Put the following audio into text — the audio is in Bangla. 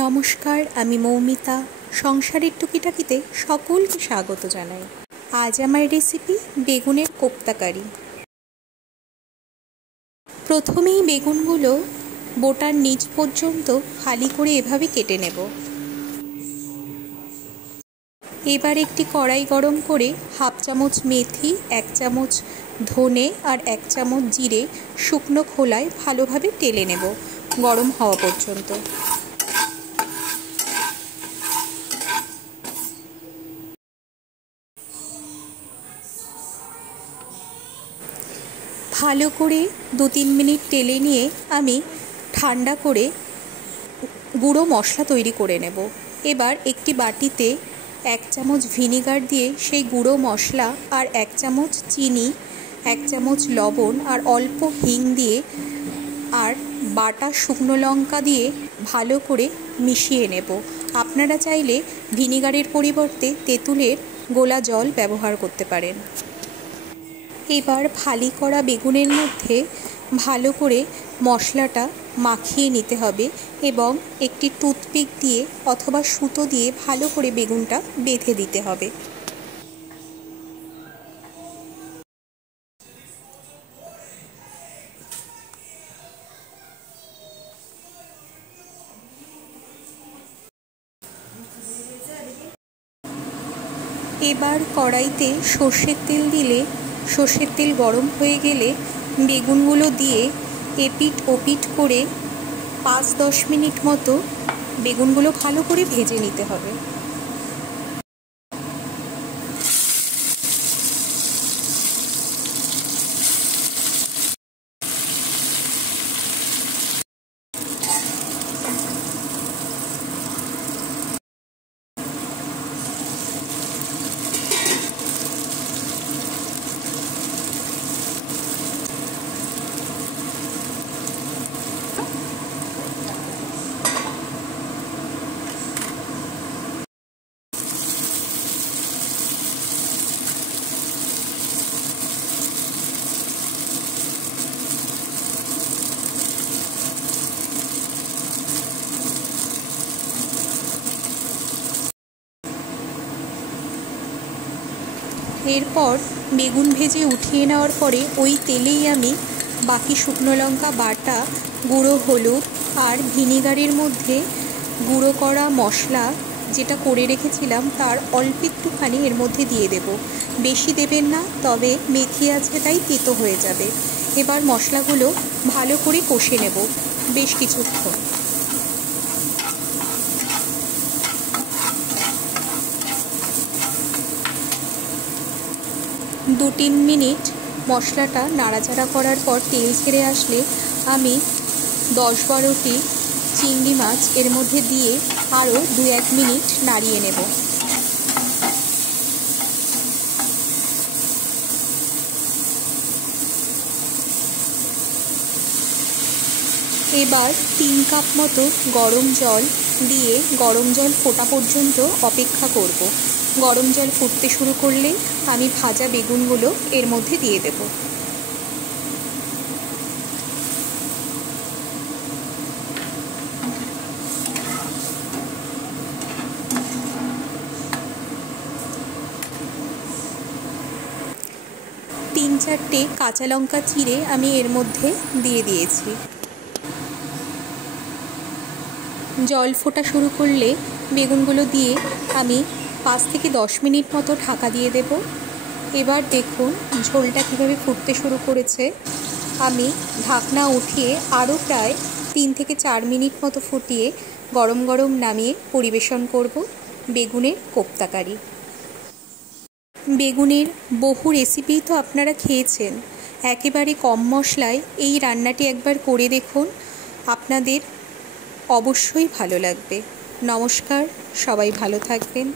নমস্কার, আমি মৌমিতা। সংসারের টুকিটাকিতে সকলকে স্বাগত জানাই। আজ আমার রেসিপি বেগুনের কোপ্তা কারি। প্রথমেই বেগুনগুলো বোটার নিচ পর্যন্ত ফালি করে এভাবে কেটে নেব। এবার একটি কড়াই গরম করে 1/2 চামচ মেথি, 1 চামচ ধনে আর 1 চামচ জিরে শুকনো খোলায় ভালোভাবে টেলে নেব গরম হওয়া পর্যন্ত। ভালো করে 2-3 মিনিট টেলে নিয়ে আমি ঠান্ডা করে গুঁড়ো মশলা তৈরি করে নেব। এবার একটি বাটিতে 1 চামচ ভিনিগার দিয়ে সেই গুঁড়ো মশলা আর 1 চামচ চিনি, 1 চামচ লবণ আর অল্প হিং দিয়ে আর বাটা শুকনো লঙ্কা দিয়ে ভালো করে মিশিয়ে নেব। আপনারা চাইলে ভিনিগারের পরিবর্তে তেঁতুলের গোলা জল ব্যবহার করতে পারেন। এবার ফালি করা বেগুনের মধ্যে ভালো করে মশলাটা মাখিয়ে নিতে হবে এবং একটি টুথপিক দিয়ে অথবা সুতো দিয়ে ভালো করে বেগুনটা বেঁধে দিতে হবে। এবার কড়াইতে সর্ষের তেল দিলে সর্ষের তেল গরম হয়ে গেলে বেগুনগুলো দিয়ে এপিট ওপিট করে 5-10 মিনিট মতো বেগুনগুলো ভালো করে ভেজে নিতে হবে। এরপর বেগুন ভেজে উঠিয়ে নেওয়ার পরে ওই তেলেই আমি বাকি শুকনো লঙ্কা বাটা, গুঁড়ো হলুদ আর ভিনিগারের মধ্যে গুঁড়ো করা মশলা যেটা করে রেখেছিলাম তার অল্প একটুখানি এর মধ্যে দিয়ে দেব। বেশি দেবেন না, তবে মেথি আছে তাই তেতো হয়ে যাবে। এবার মশলাগুলো ভালো করে কষে নেব বেশ কিছুক্ষণ। দু 3 মিনিট মশলাটা নাড়াচাড়া করার পর তেল ছেড়ে আসলে আমি 10-12টি চিংড়ি মাছ এর মধ্যে দিয়ে আরও 2-1 মিনিট নাড়িয়ে নেব। এবার 3 কাপ মতো গরম জল দিয়ে গরম জল ফোটা পর্যন্ত অপেক্ষা করব। গরম জল ফুটতে শুরু করলে আমি ভাজা বেগুনগুলো এর মধ্যে দিয়ে দেব। তিন 4টে কাঁচা লঙ্কা চিড়ে আমি এর মধ্যে দিয়ে দিয়েছি। জল ফোটা শুরু করলে বেগুনগুলো দিয়ে আমি 5 থেকে 10 মিনিট মতো ঢাকা দিয়ে দেব। এবার দেখুন ঝোলটা কীভাবে ফুটতে শুরু করেছে। আমি ঢাকনা উঠিয়ে আরও প্রায় 3 থেকে 4 মিনিট মতো ফুটিয়ে গরম গরম নামিয়ে পরিবেশন করব বেগুনের কোপ্তা কারি। বেগুনের বহু রেসিপি তো আপনারা খেয়েছেন, একেবারে কম মশলায় এই রান্নাটি একবার করে দেখুন, আপনাদের অবশ্যই ভালো লাগবে। নমস্কার, সবাই ভালো থাকবেন।